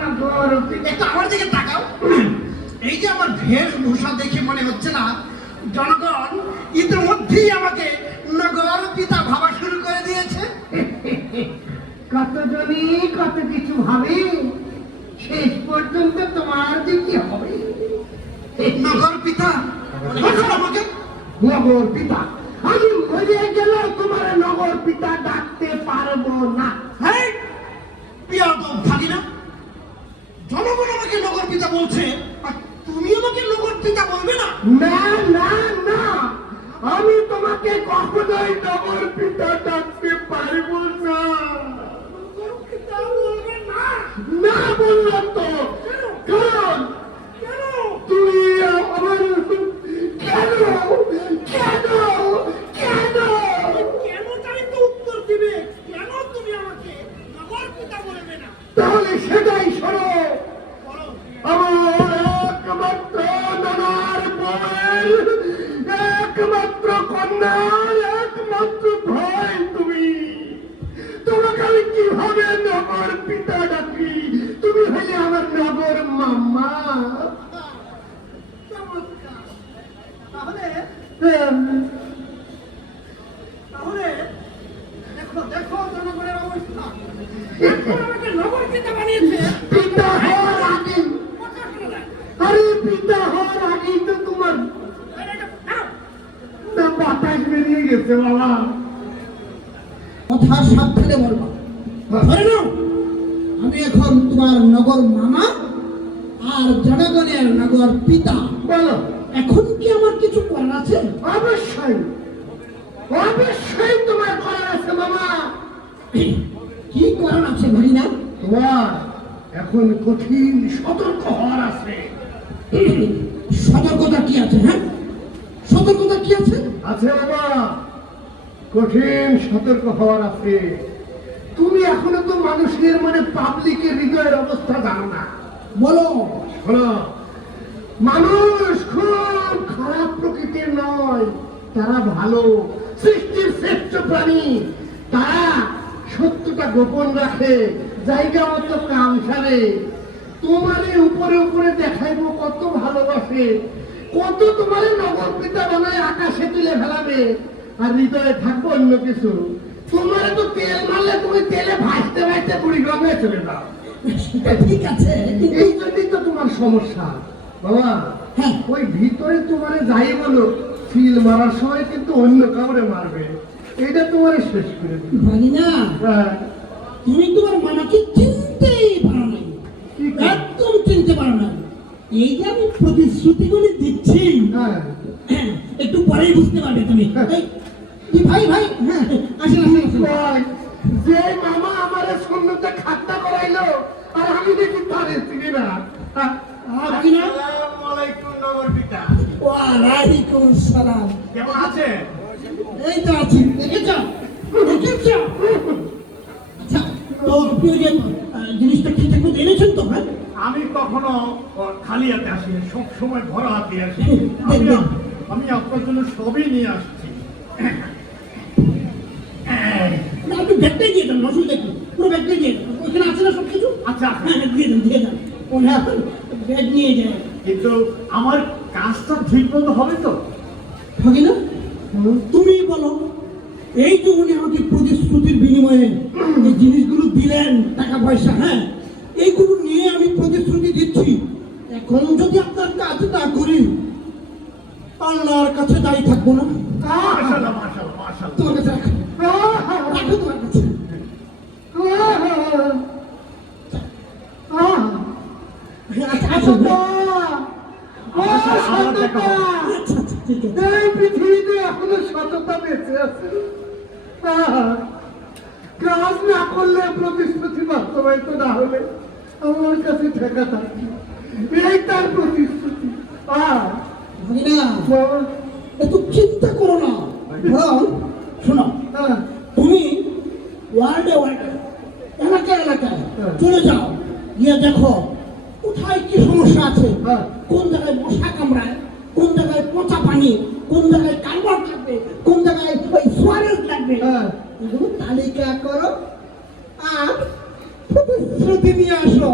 নগর একটু আমার দিকে তাকাও। এই যে আমার বেশভূষা দেখে মনে হচ্ছে না জনগণ ইতিমধ্যেই আমাকে নগর পিতা ভাবা শুরু করে দিয়েছে? কতজনই কত কিছু ভাবে, শেষ পর্যন্ত তোমার যে কি হবে। নগর পিতা আমাকে নগর পিতা, আমি মরে গেলে তোমার নগর পিতা ডাকতে পারবো না। হ্যাঁ থাকি না, জনগণ আমাকে নগর পিতা বলছে আর তুমি আমাকে নগর পিতা বলবে না? না না না, আমি তোমাকে কখনোই নগর পিতা ডাকতে পারবো না। না বললাম তো, কারণ তুমি আমার কেন কেন কেন কেন তাই তো উত্তর দিবে, কেন তুমি আমাকে নগর পিতা বলবে না? তাহলে সেটাই শোনো, আমার একমাত্র নানার বউয়ের একমাত্র কন্যার একমাত্র ভাই তুমি। তোমাকে আমি কিভাবে নগর পিতা ডাকি? তুমি হলে আমার নগর মাম্মা। তাহলে তাহলে দেখো দেখো জনগণের অবস্থা, আমাকে নগর পিতা বানিয়েছে। পিতা হওয়ার আগে, আরে পিতা হওয়ার আগেই তো তোমার বাতাস বেরিয়ে গেছে বাবা। কথা সাবধানে বলবা, ধরে নাও আমি এখন তোমার নগর মামা আর জনগণের নগর পিতা। বলো, এখন কি আমার কিছু করার আছে? অবশ্যই অবশ্যই তোমার করার আছে মামা। কি করার আছে ভাইনা? তোমার এখন কঠিন সতর্ক হওয়ার আছে। সতর্কতা কি আছে? হ্যাঁ, সতর্কতা কি আছে? আছে বাবা, কঠিন সতর্ক হওয়ার আছে। তুমি এখনো তো মানুষের মানে পাবলিকের হৃদয়ের অবস্থা জানো না। বলো। শোনো, মানুষ খুব খারাপ প্রকৃতির নয়, তারা ভালো, সৃষ্টির শ্রেষ্ঠ প্রাণী। তারা সত্যটা গোপন রাখে, জায়গা মতো কাম সারে। তোমারে উপরে উপরে দেখাইবো কত ভালোবাসে, কত তোমারে নগর পিতা বানায় আকাশে তুলে ফেলাবে, আর হৃদয়ে থাকবো অন্য কিছু। তোমার তো তেল মারলে তুমি তেলে ভাজতে ভাজতে কুড়িগ্রামে চলে যাও। ঠিক আছে, এই জন্যই তো তোমার সমস্যা বাবা। হ্যাঁ, ওই ভিতরে তোমারে যাই বলো, ফিল মারার সময় কিন্তু অন্য কাউরে মারবে, এটা তোমারে শেষ করে দিবে। ভাইনা হ্যাঁ, তুমি তোমার মামাকে চিনতেই পারো নাই, একদম চিনতে পারো না। এই যে আমি প্রতিশ্রুতিগুলি দিচ্ছি, হ্যাঁ, একটু পরেই বুঝতে পারবে তুমি। এই ভাই ভাই, হ্যাঁ আসেন আসেন আসেন। ভাই, যে মামা আমারে শূন্যতে খাট্টা করাইলো আর আমি দেখি তারে চিনি না। কি নাম? আসসালামু আলাইকুম নগর পিতা। ওয়ালাইকুম সালাম। কেমন আছে? এই তো আছি, দেখেছ দেখেছ। আচ্ছা, তো আপনি ওই যে জিনিসটা ঠিকঠাক মতো এনেছেন তো? হ্যাঁ, আমি কখনো খালি হাতে আসি, সব সময় ভরা হাতে আসি। দেখবেন। আমি আপনার জন্য সবই নিয়ে আসছি। না, আপনি ব্যাগটাই দিয়ে দেন, অসুবিধা কি? পুরো ব্যাগটাই দিয়ে দেন, ওইখানে আছে না সব কিছু? আচ্ছা, হ্যাঁ হ্যাঁ, দিয়ে দেন দিয়ে দেন। ওরা ব্যাগ নিয়ে যায়। কিন্তু আমার কাজটা ঠিক মতো হবে তো? হবে না? তুমি বলো, এই যে উনি আমাকে প্রতিশ্রুতির বিনিময়ে এই জিনিসগুলো দিলেন, টাকা পয়সা, হ্যাঁ, এইগুলো নিয়ে আমি প্রতিশ্রুতি দিচ্ছি, এখন যদি আপনার কাজ না করি আল্লাহর কাছে দাঁড়িয়ে থাকবো না। মাশাআল্লাহ মাশাআল্লাহ মাশাআল্লাহ। তোমার কাছে রাখো, রাখো তোমার কাছে। আচ্ছা, আসো। আচ্ছা, আচ্ছা, ঠিক আছে। এই পৃথিবীতে এখনো সততা বেঁচে আছে। কাজ না করলে, প্রতিশ্রুতি বাস্তবায়িত না হলে আমার কাছে ঠেকা থাকে, এই তার প্রতিশ্রুতি। ভাগিনা, এত চিন্তা করো না, বরং শোনো, তুমি ওয়ার্ডে ওয়ার্ডে, এলাকায় এলাকায় চলে যাও, গিয়ে দেখো কোথায় কি সমস্যা আছে, কোন জায়গায় মশা কামড়ায়, কোন জায়গায় পচা পানি, কোন জায়গায় কার্বন লাগবে, কোন জায়গায় ওই সোয়ারেজ লাগবে, এগুলো তালিকা করো আর প্রতিশ্রুতি নিয়ে আসো।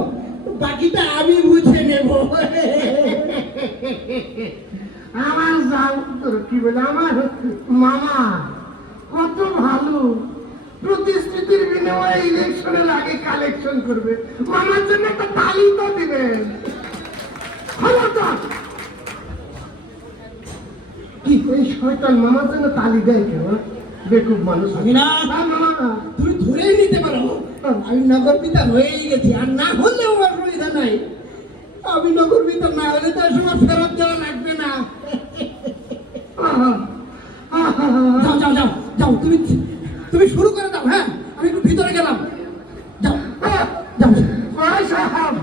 বাকিটা আমি বুঝে নেব। আমার যাও তোর কি বলে আমার মামা কত ভালো, প্রতিশ্রুতির বিনিময়ে ইলেকশনের আগে কালেকশন করবে। মামার জন্য একটা তালি তো দিবেন। খবরদার! কি এই শয়তান মামার জন্য তালি দেয় কেন? বেকুব মানুষ। ভাগিনা, আর মামা তুমি ধরেই নিতে পারো আমি নগর পিতা হয়েই গেছি, আর না হলেও অসুবিধা নাই। আমি নগর পিতা না হলে তো সময় ফেরত দেওয়া লাগবে না। যাও যাও যাও যাও, তুমি তুমি শুরু করে দাও। হ্যাঁ, আমি একটু ভিতরে গেলাম। যাও যাও। ওই সাহেব,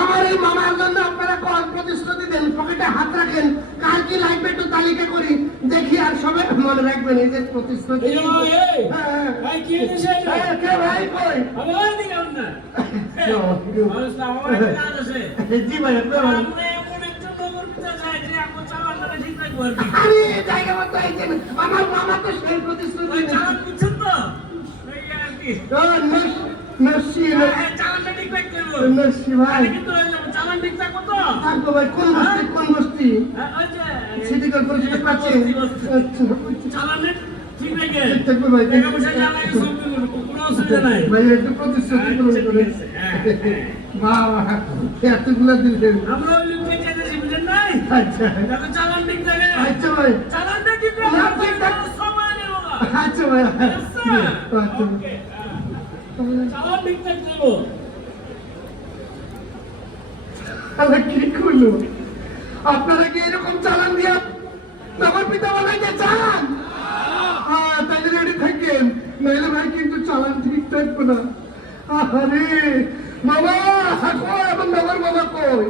আমার এই মামার জন্য আপনারা কোন প্রতিশ্রুতি দেন? পকেটে হাত রাখেন, কার কি লাগবে একটু তালিকা করি দেখি, আর সবাই মনে রাখবেন এই যে প্রতিশ্রুতি। এই যে ভাই, এই, হ্যাঁ, ভাই কি হয়েছে? হ্যাঁ, কে ভাই কই? আমি ওই দিকে না। মানুষ না, আমার একটা কাজ আছে। জি ভাই, আপনি বলেন। আমরা এমন একটা নগর পিতা চাই যে আপনার চালানটা ঠিক রাখবো আর কি। আরে জায়গা মতো এই যে আমার মামা তো সেই প্রতিশ্রুতি ওই দেন। চালান বুঝছেন তো? এই আর কি। নসি হ্যাঁ, চালানটা ঠিক রাখতে হবে। নসি ভাই, তাহলে কিন্তু হয়ে যাবে। চালান ঠিক থাকবো তো? থাকবো ভাই। কোন বস্তি কোন বস্তি? হ্যাঁ, ওই যে, সিটি কর্পোরেশনের কাছে। বস্তি, বস্তি। আচ্ছা চালানের ঠিক রেখে। ঠিক থাকবে ভাই। টাকা পয়সা যা লাগে সব দিব, কোনো অসুবিধা নাই। ভাই একটু প্রতিশ্রুতি পূরণ করে। হ্যাঁ, হ্যাঁ। বাবা, এতগুলো দিলেন। আমরা ওই লোককে চেনেছি, বুঝেন নাই? আচ্ছা যাতে চালান ঠিক থাকে। আচ্ছা ভাই, চালানটা ঠিক না, রাখতে ঠিক থাক- সময় নেব না। আচ্ছা ভাই, আচ্ছা। আচ্ছা। ওকে, চালান ঠিক থাকতে দেবো। তাহলে কি করলো? আপনারা কি এরকম চালান দিয়া নগর পিতা বানাইতে চান? হ্যাঁ, তাহলে রেডি থাকেন, নইলে ভাই কিন্তু চালান ঠিক থাকবে না। আরে বাবা, কই এখন নগর বাবা কই?